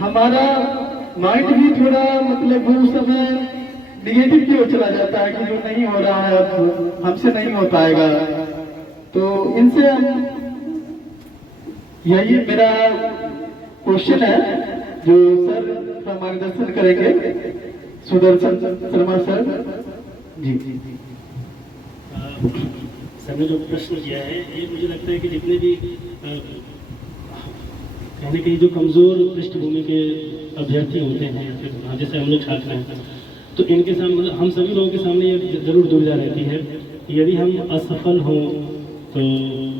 हमारा माइंड भी थोड़ा मतलब वो समय निगेटिव की ओर चला जाता है कि जो नहीं हो रहा है अब हमसे नहीं हो पाएगा। तो इनसे हम यही मेरा क्वेश्चन है जो सर का मार्गदर्शन करेंगे, सुदर्शन शर्मा सर जी। सर ने जो प्रश्न किया है ये मुझे लगता है कि जितने भी कहने के जो कमजोर पृष्ठभूमि के अभ्यर्थी होते हैं या फिर जैसे हम लोग छात्र हैं, तो इनके सामने हम सभी लोगों के सामने ये जरूर दुविधा रहती है कि यदि हम असफल हों तो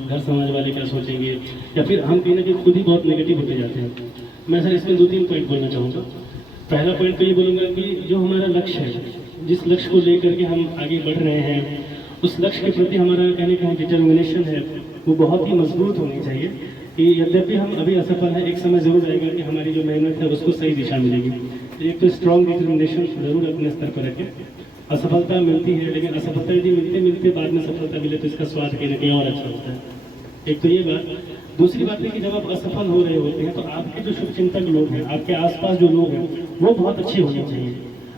घर समाज वाले क्या सोचेंगे, या फिर हम कहीं ना कहीं खुद ही बहुत नेगेटिव होते जाते हैं। मैं सर इसमें 2-3 पॉइंट बोलना चाहूँगा। पहला पॉइंट तो ये बोलूँगा कि जो हमारा लक्ष्य है, जिस लक्ष्य को लेकर के हम आगे बढ़ रहे हैं, उस लक्ष्य के प्रति हमारा कहने का डिटर्मिनेशन है वो बहुत ही मजबूत होनी चाहिए कि यद्यपि हम अभी असफल हैं, एक समय जरूर आएगा कि हमारी जो मेहनत है उसको सही दिशा मिलेगी। एक तो स्ट्रॉन्ग डिटर्मिनेशन जरूर अपने स्तर पर रखें। असफलता मिलती है, लेकिन असफलता यदि मिलते मिलते बाद में सफलता मिले तो इसका स्वाद कहीं ना कहीं और अच्छा होता है। एक तो ये बात। दूसरी बात है कि जब आप असफल हो रहे होते हैं तो आपके जो शुभचिंतक लोग हैं, आपके आसपास जो लोग हैं, वो बहुत अच्छे होने चाहिए।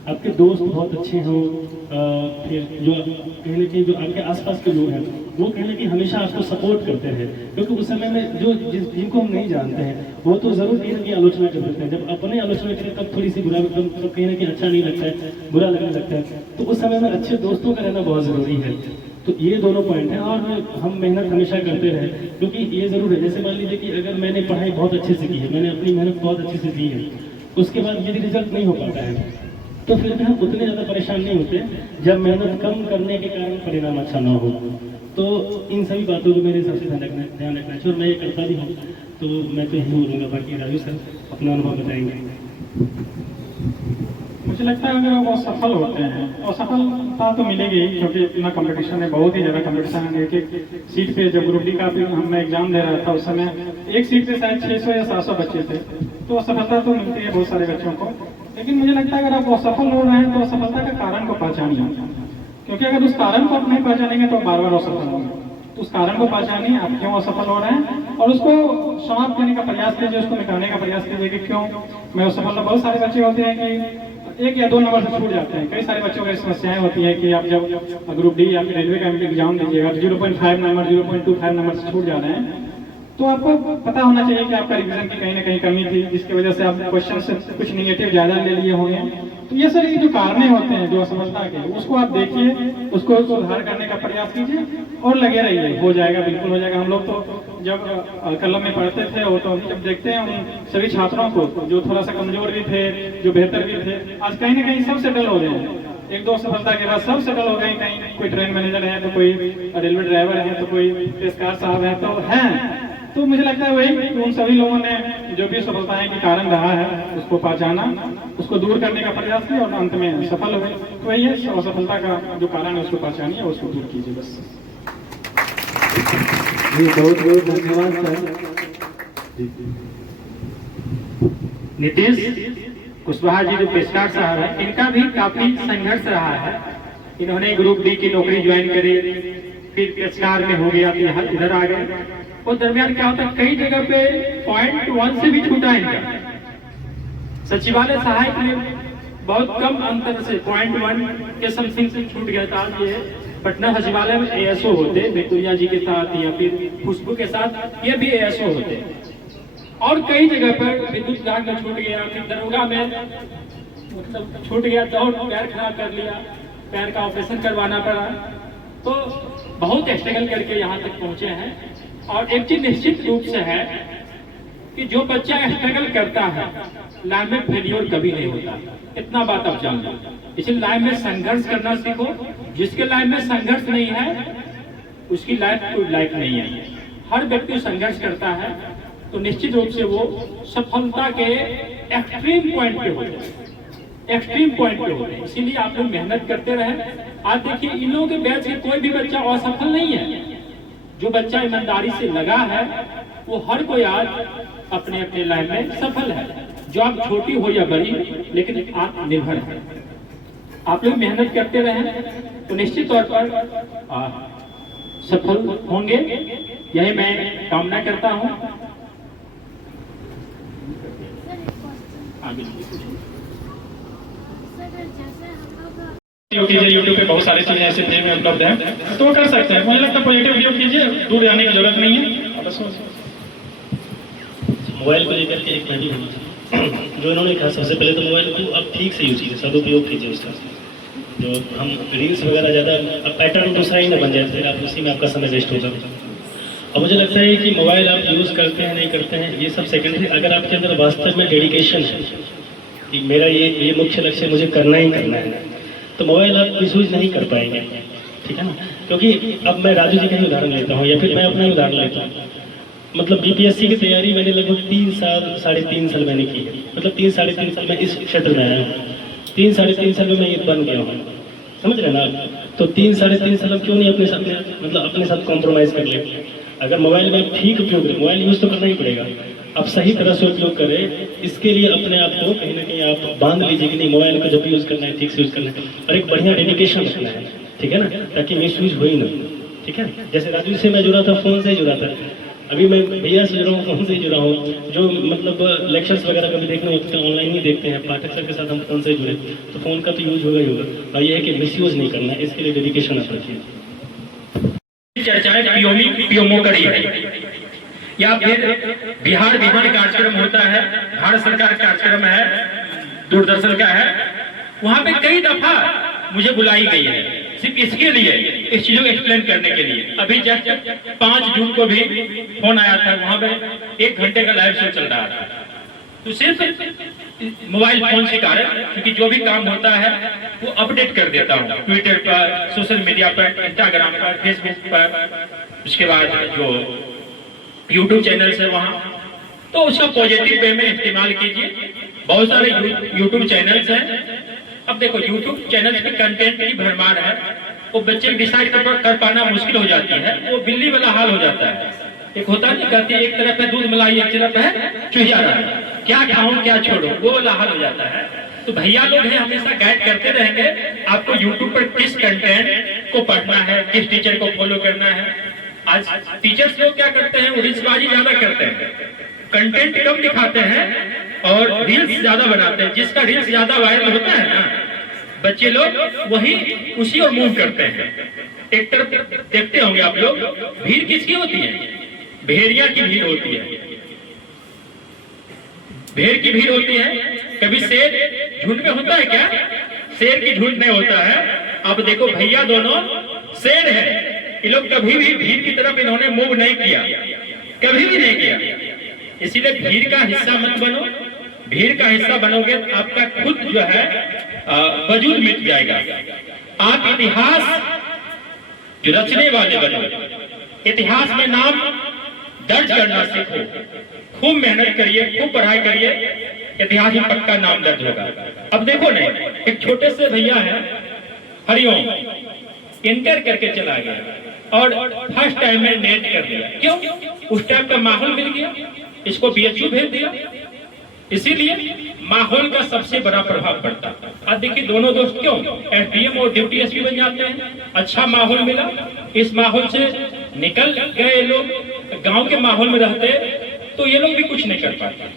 आपके दोस्त बहुत अच्छे हों, फिर जो कहीं ना कहीं जो आपके आसपास के लोग हैं वो कहीं ना कहीं हमेशा आपको सपोर्ट करते हैं, क्योंकि उस समय में जो जिनको हम नहीं जानते हैं वो तो जरूर कहीं ना कहीं आलोचना कर देते हैं। जब अपने आलोचना करें तब थोड़ी सी बुरा मतलब तो कहीं ना कहीं अच्छा नहीं लगता है, बुरा लगने लगता है। तो उस समय में अच्छे दोस्तों का रहना बहुत जरूरी है। तो ये दोनों पॉइंट हैं, और हम मेहनत हमेशा करते रहे, क्योंकि ये जरूर है। जैसे मान लीजिए कि अगर मैंने पढ़ाई बहुत अच्छे से की है, मैंने अपनी मेहनत बहुत अच्छे से की है, उसके बाद यदि रिजल्ट नहीं हो पाता है तो फिर भी हम उतने ज़्यादा परेशान नहीं होते जब मेहनत कम करने के कारण परिणाम अच्छा ना हो। तो इन सभी बातों को मेरे हिसाब से ध्यान रखना चाहिए, और मैं ये करता भी हूँ। तो मैं तो यही बोलूँगा, बाकी राजू सर अपना अनुभव बताएंगे। मुझे लगता है अगर वो सफल होते हैं, और सफलता तो मिलेगी क्योंकि इतना कंपटीशन है, बहुत ही ज़्यादा कंपटीशन है। एक सीट पे जब ग्रुप डी का भी मैं एग्जाम दे रहा था उस समय एक सीट पे शायद 600 या 700 बच्चे थे। तो सफलता तो मिलती है बहुत सारे बच्चों को, लेकिन मुझे लगता है अगर आप असफल हो रहे हैं तो असफलता का कारण को पहचानिए, क्योंकि अगर उस कारण को आप नहीं पहचानेंगे तो बार बार असफल होंगे। तो उस कारण को पहचानिए, आप क्यों असफल हो रहे हैं, और उसको समाप्त करने का प्रयास कीजिए, उसको मिटाने का प्रयास कीजिए कि क्यों मैं असफल। बहुत सारे बच्चे होते हैं कि 1 या 2 नंबर से छूट जाते हैं। कई सारे बच्चों की समस्याएं होती हैं कि आप जब ग्रुप डी या फिर रेलवे का एग्जाम दीजिएगा 0.5 नंबर 0.25 नंबर से छूट जा रहे हैं, तो आपको पता होना चाहिए कि आपका रिवीजन की कहीं ना कहीं कमी थी, जिसकी वजह से आप क्वेश्चन से कुछ निगेटिव ज्यादा ले लिए होंगे। तो ये सारे जो कारण होते हैं जो असफलता के, उसको आप देखिए, उसको सुधार करने का प्रयास कीजिए और लगे रहिए। हो जाएगा, बिल्कुल हो जाएगा। हम लोग तो जब कलम में पढ़ते थे, वो तो जब देखते हैं उन सभी छात्रों को जो थोड़ा सा कमजोर भी थे, जो बेहतर भी थे, आज कहीं ना कहीं सब सेटल हो गए हैं। 1-2 सफलता के बाद सब सेटल हो गए। कहीं कोई ट्रेन मैनेजर है, तो कोई रेलवे ड्राइवर है, तो कोई पेशकार साहब है, तो हैं। तो मुझे लगता है वही उन सभी लोगों ने जो भी सफलताएं के कारण रहा है उसको पहचाना, उसको दूर करने का प्रयास किया और अंत में सफल हुए। तो वही है, असफलता का जो कारण है उसको पहचानिए और उसको दूर कीजिए, बस। जी बहुत बहुत धन्यवाद सर। नीतीश कुशवाहा जी जो पेशकार साहब है, इनका भी काफी संघर्ष रहा है। इन्होंने ग्रुप डी की नौकरी ज्वाइन करी, फिर पेशकार में हो गया, फिर इधर आ गए। और दरमियान क्या होता है, कई जगह पे 0.1 से भी छूटा इनका। सचिवालय सहायक में बहुत कम अंतर से 0.1 के समथिंग से छूट गया था। ये पटना सचिवालय में एएसओ होते, बेतुरिया जी के साथ या फिर खुशबू के साथ, ये भी एएसओ होते। और कई जगह पर विद्युत विभाग में छूट गया, फिर दरोगा में मतलब छूट गया, दौड़ पैर खराब कर लिया, पैर का ऑपरेशन करवाना पड़ा। तो बहुत स्ट्रगल करके यहाँ तक पहुंचे हैं। और एक चीज निश्चित रूप से है कि जो बच्चा स्ट्रगल करता है लाइफ में फेलियर कभी नहीं होता। इतना बात आप जान लो। इसलिए लाइफ में संघर्ष करना सीखो। जिसके लाइफ में संघर्ष नहीं है उसकी लाइफ कोई लाइफ नहीं है। हर व्यक्ति संघर्ष करता है तो निश्चित रूप से वो सफलता के एक्सट्रीम पॉइंट पे होते हैं, एक्सट्रीम पॉइंट पे होते हैं। इसीलिए आप लोग मेहनत करते रहे। आज देखिए इन लोगों के बैच के कोई भी बच्चा असफल नहीं है। जो बच्चा ईमानदारी से लगा है वो हर कोई आज अपने अपने लाइफ में सफल है। जॉब छोटी हो या बड़ी, लेकिन आत्मनिर्भर है। आप लोग मेहनत करते रहें तो निश्चित तौर पर सफल होंगे, यही मैं कामना करता हूं। हाँ बिल्कुल। यूट्यूब पे बहुत सारी चीजें ऐसे फ्री में उपलब्ध हैं, तो वो कर सकते हैं। मुझे लगता है पॉजिटिव वीडियो कीजिए, दूर जाने की जरूरत नहीं है। बस मोबाइल को लेकर के एक मैं भी हूँ जो इन्होंने कहा, सबसे पहले तो मोबाइल को अब ठीक से यूज कीजिए, सदुपयोग कीजिए उसका। जो हम रील्स वगैरह ज़्यादा, अब पैटर्न दूसरा ही ना बन जाए, फिर आप उसी में आपका समय वेस्ट होगा। और मुझे लगता है कि मोबाइल आप यूज़ करते हैं नहीं करते हैं ये सब सेकेंडरी, अगर आपके अंदर वास्तव में डेडिकेशन है कि मेरा ये मुख्य लक्ष्य मुझे करना ही करना है, तो मोबाइल आप मिसयूज नहीं कर पाएंगे, ठीक है ना। क्योंकि अब मैं राजू जी का ही उदाहरण लेता हूँ, या फिर मैं अपना ही उदाहरण लेता हूँ। मतलब बीपीएससी की तैयारी मैंने लगभग 3 साल 3.5 साल मैंने की है। मतलब 3-3.5 साल मैं इस क्षेत्र में आया हूँ, 3-3.5 साल में मैं ये बन गया हूँ, समझ रहे ना आप। तो 3-3.5 साल हम क्यों नहीं अपने साथ मतलब अपने साथ कॉम्प्रोमाइज़ कर ले। अगर मोबाइल में ठीक उपयोग करें, मोबाइल यूज़ तो करना ही पड़ेगा, आप सही तरह से उपयोग करें, इसके लिए अपने आप को कहीं ना कहीं आप बांध लीजिए कि नहीं मोबाइल को जब भी यूज़ करना है ठीक से यूज़ करना है, और एक बढ़िया डेडिकेशन रखना है, ठीक है ना, ताकि मिस यूज हो ही ना, ठीक है। जैसे राजू से मैं जुड़ा था, फ़ोन से ही जुड़ा था, अभी मैं भैया से जुड़ा हूँ, फ़ोन से ही जुड़ा हूँ। जो मतलब लेक्चर्स वगैरह कभी देखने होते हैं ऑनलाइन ही देखते हैं, पाठक सर के साथ हम फ़ोन से ही जुड़े, तो फ़ोन का तो यूज़ होगा ही होगा, और ये है कि मिस यूज़ नहीं करना, इसके लिए डेडिकेशन आप रखिए। चर्चाएं पीएमओ करी है, या फिर बिहार विधान कार्यक्रम होता है, भारत सरकार कार्यक्रम है, दूरदर्शन का है, वहां पे कई दफा मुझे बुलाई गई है सिर्फ इसके लिए, इस चीजों को एक्सप्लेन करने के लिए। अभी जस्ट 5 जून को भी फोन आया था, वहां पे 1 घंटे का लाइव शो चल रहा था। तो सिर्फ मोबाइल फोन के कारण, क्योंकि जो भी काम होता है वो अपडेट कर देता हूँ ट्विटर पर, सोशल मीडिया पर, इंस्टाग्राम पर, फेसबुक पर, उसके बाद जो यूट्यूब चैनल है वहाँ, तो उसका पॉजिटिव वे में इस्तेमाल कीजिए। बहुत सारे यूट्यूब चैनल्स हैं। अब देखो यूट्यूब चैनल पे कंटेंट की भरमार है, वो बच्चे डिसाइड कर पाना मुश्किल हो जाती है, वो बिल्ली वाला हाल हो जाता है। एक होता है कहती है एक तरफ है दूध मलाई, एक तरफ है चूहिया रहा, क्या खाऊं क्या छोड़ो, वो वाला हाल हो जाता है। तो भैया लोग हैं, हमेशा गाइड करते रहेंगे आपको यूट्यूब पर किस कंटेंट को पढ़ना है, किस टीचर को फॉलो करना है। आज टीचर्स लोग क्या करते हैं, रील्सबाजी ज्यादा करते हैं, कंटेंट कम दिखाते हैं और रील्स ज्यादा बनाते हैं। जिसका रील्स ज्यादा वायरल होता है ना, बच्चे लोग वही उसी और मूव करते हैं। एक तरफ देखते होंगे आप लोग, भीड़ किसकी होती है, भेड़िया की भीड़ होती है, भेड़ की भीड़ होती है। कभी शेर झुंड में होता है क्या, शेर की झुंड में होता है। अब देखो भैया दोनों शेर है, ये लोग कभी भी भीड़ की तरफ इन्होंने मूव नहीं किया, कभी भी नहीं किया। इसीलिए भीड़ का हिस्सा मत बनो, भीड़ का हिस्सा बनोगे तो आपका खुद जो है वजूद मिट जाएगा। आप इतिहास जो रचने वाले बनो, इतिहास में नाम दर्ज करना सीखो, खूब मेहनत करिए, खूब पढ़ाई करिए, इतिहास में पक्का नाम दर्ज होगा। अब देखो ना, एक छोटे से भैया है हरिओम, इंटर करके चला गया और फर्स्ट टाइम में नेट कर दिया। क्यों? उस टाइम का माहौल मिल गया, इसको बीएचयू भेज दिया। इसीलिए माहौल का सबसे बड़ा प्रभाव पड़ता है। अब देखिए दोनों दोस्त क्यों एसडीएम और डिप्टी एसपी बन जाते हैं, अच्छा माहौल मिला, इस माहौल से निकल गए लोग, गांव के माहौल में रहते तो ये लोग भी कुछ नहीं कर पाते।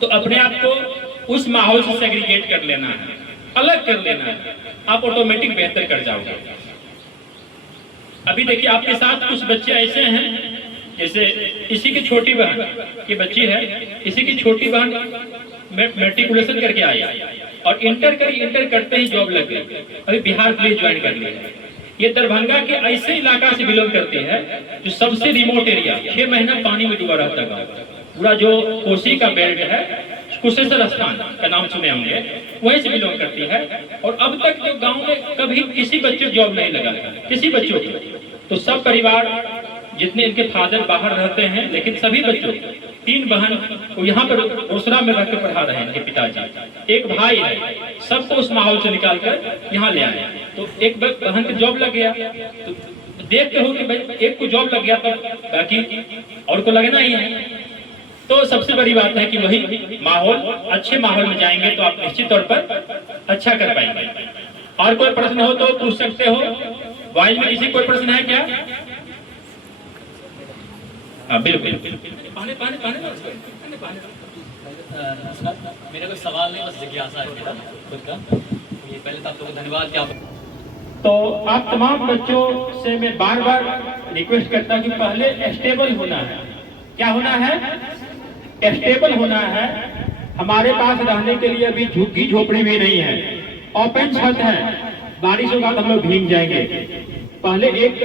तो अपने आप को उस माहौल से सेग्रीगेट कर लेना है, अलग कर लेना है, आप ऑटोमेटिक बेहतर कर जाओगे। अभी देखिए आपके साथ कुछ बच्चे ऐसे हैं, जैसे इसी की छोटी बहन की बच्ची है, इसी की छोटी बहन मैट्रिकुलेशन करके आई और इंटर करते ही जॉब लग गई, अभी बिहार पुलिस ज्वाइन कर ली। ये दरभंगा के ऐसे इलाका से बिलोंग करती है जो सबसे रिमोट एरिया, 6 महीना पानी में डूबा रहता है। पूरा जो कोसी का बेल्ट है, कुशेश्वर स्थान का नाम सुने होंगे, वहीं से बिलोंग करती है। और अब तक जो गांव में कभी किसी बच्चे को जॉब नहीं लगा, किसी बच्चों को। तो सब परिवार जितने इनके फादर बाहर रहते हैं, लेकिन सभी बच्चों 3 बहन को यहाँ पर रोसड़ा में रख कर पढ़ा रहे हैं इनके पिताजी। एक भाई है, सबको उस माहौल से निकाल कर यहाँ ले आए। तो एक बहन को जॉब लग गया, तो देखते हो कि भाई एक को जॉब लग गया तो बाकी और को लगना ही है। तो सबसे बड़ी बात है कि वही माहौल, अच्छे माहौल में जाएंगे तो आप निश्चित तौर पर अच्छा कर पाएंगे। और कोई प्रश्न हो तो पूछ सकते हो। वाइज में किसी कोई प्रश्न है क्या? हाँ बिल्कुल। नमस्कार। मेरा कोई सवाल नहीं, बस जिज्ञासा है मेरा खुद का। ये पहले तो आप लोगों को धन्यवाद कि आप तो आप तमाम बच्चों से मैं बार बार रिक्वेस्ट करता हूं कि पहले स्टेबल होना है। क्या होना है? स्टेबल होना है। हमारे पास रहने के लिए अभी झुग्गी झोपड़ी भी नहीं है, ओपन छत है, बारिश होगा तो हम लोग भीग जाएंगे। पहले एक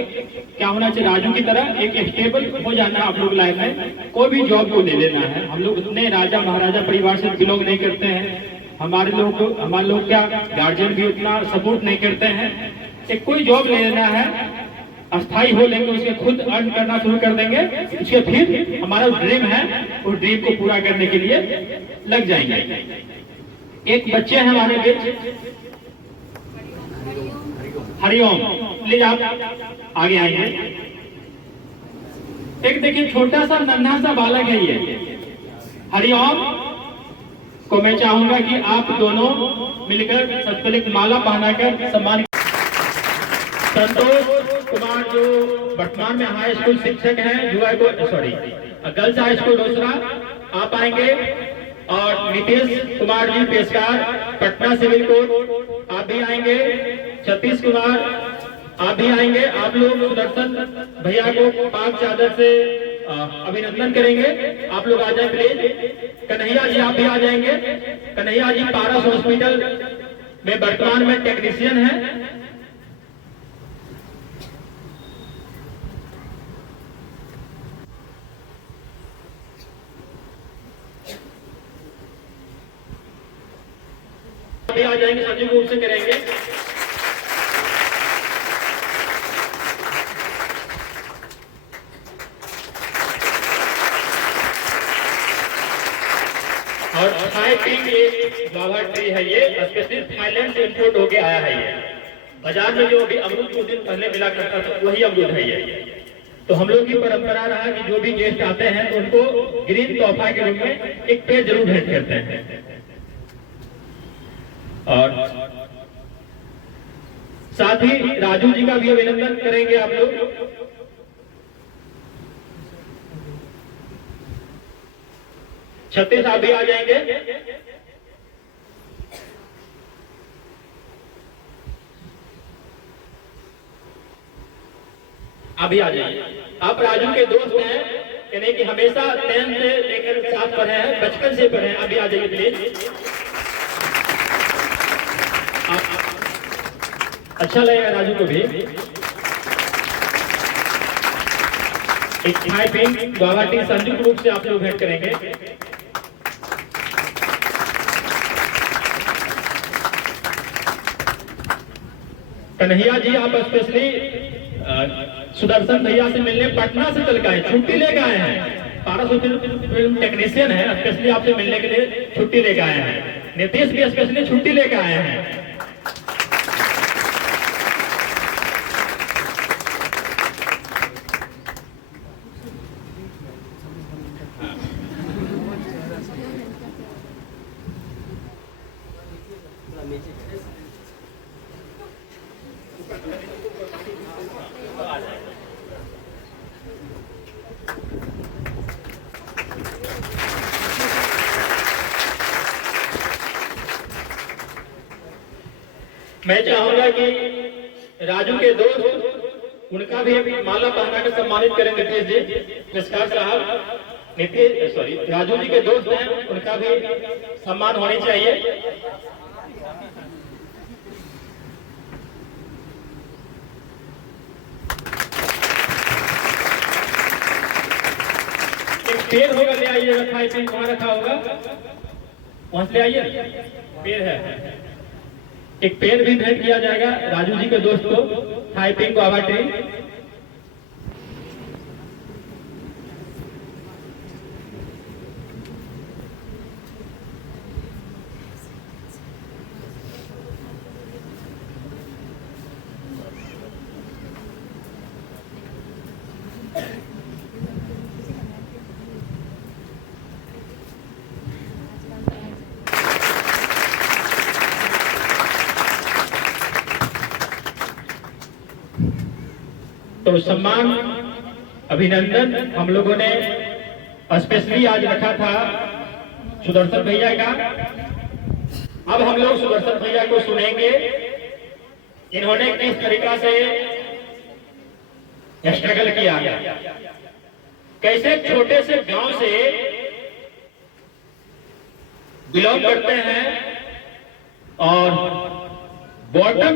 क्या होना चाहिए, राजू की तरह एक स्टेबल हो जाना आप लोग लाइफ में। कोई भी जॉब को ले लेना है। हम लोग इतने राजा महाराजा परिवार से बिलोंग नहीं करते हैं। हमारे लोग क्या गार्जियन भी उतना सपोर्ट नहीं करते हैं। एक कोई जॉब ले लेना है, अस्थाई हो लेंगे, उसके खुद अर्न करना शुरू कर देंगे, उसके फिर हमारा ड्रीम है, उस ड्रीम को पूरा करने के लिए लग जाएंगे। एक बच्चे हैं हमारे बीच, हरिओम, प्लीज आप आगे आएंगे। एक देखिए छोटा सा नन्हा सा बालक है ये हरिओम को मैं चाहूंगा कि आप दोनों मिलकर सबसे पहले माला पहनाकर सम्मान। संतोष कुमार जो वर्तमान में हाई स्कूल शिक्षक हैं, गर्ल्स हाई स्कूल दूसरा, आप आएंगे। और नीतीश कुमार जी पेशकार, पटना सिविल कोर्ट, आप भी आएंगे। सतीश कुमार आप भी आएंगे। आप लोग सुदर्शन भैया को पाक चादर से अभिनंदन करेंगे। आप लोग आ जाए प्लीज। कन्हैया जी आप भी आ जाएंगे। कन्हैया जी पारस हॉस्पिटल में वर्तमान में टेक्नीशियन है। भी आ जाएंगे, सजीव रूप से करेंगे। और थाईपिंग एक बाबा ट्री है, ये स्पेशली थाईलैंड से इंपोर्ट होके आया है। ये बाजार में जो अभी अमरूद कुछ दिन पहले मिला करता था वही अमरूद है ये। तो हम लोग की परंपरा रहा कि जो भी गेस्ट आते हैं तो उनको ग्रीन तोहफा के रूप में एक पेड़ जरूर भेंट करते हैं। और साथ ही राजू जी का भी अभिनंदन करेंगे आप लोग। छत्तीस आप भी आ जाएंगे। अभी आ जाइए। आप राजू के दोस्त हैं, यानी कि हमेशा 10 से लेकर 7 पढ़े हैं, बचपन से पढ़े हैं। अभी आ जाइए प्लीज। अच्छा लगेगा राजू को भी। एक थाईपिंग बाबा टी संयुक्त रूप से आप लोग भेंट करेंगे। कन्हैया जी आप स्पेशली सुदर्शन भैया से मिलने पटना से चल के आए, छुट्टी लेकर आए हैं। पारस फिल्म टेक्नीशियन है, स्पेशली आपसे मिलने के लिए छुट्टी लेकर आए हैं। नीतीश भी स्पेशली छुट्टी लेकर आए हैं। मैं चाहूंगा कि राजू के दोस्त उनका भी माला पहनाकर सम्मानित करेंगे नीतीश जी पेशकार साहब। राजू जी के दोस्त हैं, उनका भी सम्मान होनी चाहिए। एक पेड़ होगा, ले आइएगा। थाईपिंग वहां रखा होगा, वहां से ले आइए। पेड़ है, एक पेन भी भेंट किया जाएगा राजू जी के दोस्त को, थाईपिंग बाबा ट्री। तो सम्मान अभिनंदन हम लोगों ने स्पेशली आज रखा था सुदर्शन भैया का। अब हम लोग सुदर्शन भैया को सुनेंगे, इन्होंने किस तरीका से स्ट्रगल किया, कैसे छोटे से गांव से बिलोंग करते हैं और बॉटम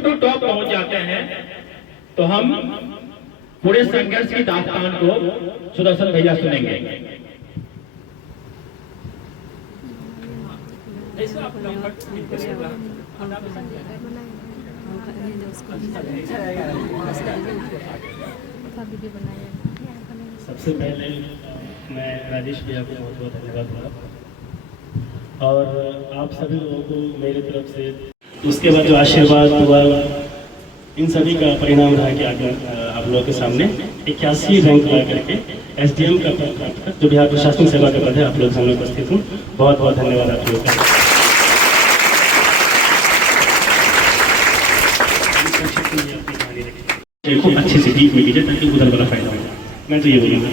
टू टॉप पहुंच जाते हैं। तो हम पूरे संघर्ष की दास्तान को सुदर्शन भैया सुनेंगे। सबसे पहले मैं राजेश भैया को बहुत बहुत धन्यवाद दूंगा और आप सभी लोगों को मेरी तरफ से। उसके बाद जो आशीर्वाद हुआ, इन सभी का परिणाम रहा कि आज आप लोगों के सामने 81 रैंक ला करके SDM का पद प्राप्त कर, जो बिहार प्रशासनिक सेवा का पद है, आप लोग सामने उपस्थित हूँ। बहुत बहुत धन्यवाद आप लोगों का। खूब अच्छे से डीप में कीजिए ताकि उधर वाला फायदा हो। मैं तो ये बोलूँगा।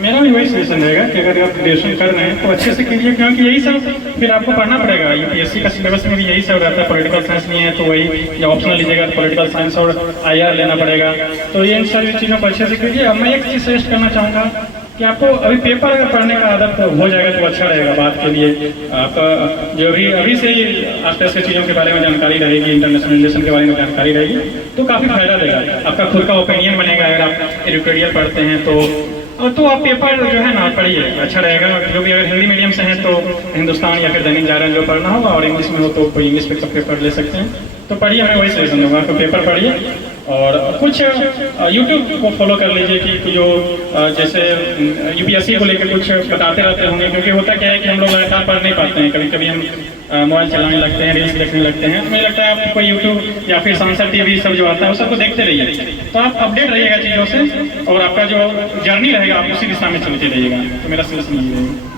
मेरा भी वही सजेशन रहेगा कि अगर आप ग्रेजुएशन कर रहे हैं तो अच्छे से कीजिए, क्योंकि यही सब फिर आपको पढ़ना पड़ेगा। UPSC का सिलेबस में भी यही सब रहता है। पॉलिटिकल साइंस नहीं है तो वही, या ऑप्शनल लीजिएगा तो पॉलिटिकल साइंस और IR लेना पड़ेगा। तो ये इन सारी चीज़ों को अच्छे से कीजिए। अब मैं एक चीज़ सजेस्ट करना चाहूँगा कि आपको अभी पेपर अगर पढ़ने का आदत हो जाएगा तो अच्छा रहेगा। बात के लिए आपका जो अभी से ही आसपास की चीज़ों के बारे में जानकारी रहेगी, इंटरनेशनल रिलेशन के बारे में जानकारी रहेगी तो काफ़ी फायदा देगा। आपका खुद का ओपिनियन बनेगा अगर आप एडिटोरियल पढ़ते हैं तो आप पेपर जो है ना पढ़िए, अच्छा रहेगा। जो भी अगर हिंदी मीडियम से हैं तो हिंदुस्तान या फिर दैनिक जागरण जो पढ़ना होगा, और इंग्लिश में हो तो कोई इंग्लिश का पेपर ले सकते हैं। तो पढ़िए, मैं वही सजेशन दूंगा आपको, पेपर पढ़िए और कुछ यूट्यूब को फॉलो कर लीजिए कि जो जैसे UPSC को लेकर कुछ बताते रहते होंगे, क्योंकि होता क्या है कि हम लोग लगातार पढ़ नहीं पाते हैं। कभी कभी हम मोबाइल चलाने लगते हैं, रील्स देखने लगते हैं। मुझे लगता है आपको यूट्यूब या फिर सांसद TV सब जो आता है वो सबको देखते रहिए, तो आप अपडेट रहिएगा चीज़ों से और आपका जो जर्नी रहेगा आप उसी दिशा में चलते रहिएगा। तो मेरा सजेशन यही रहेगा।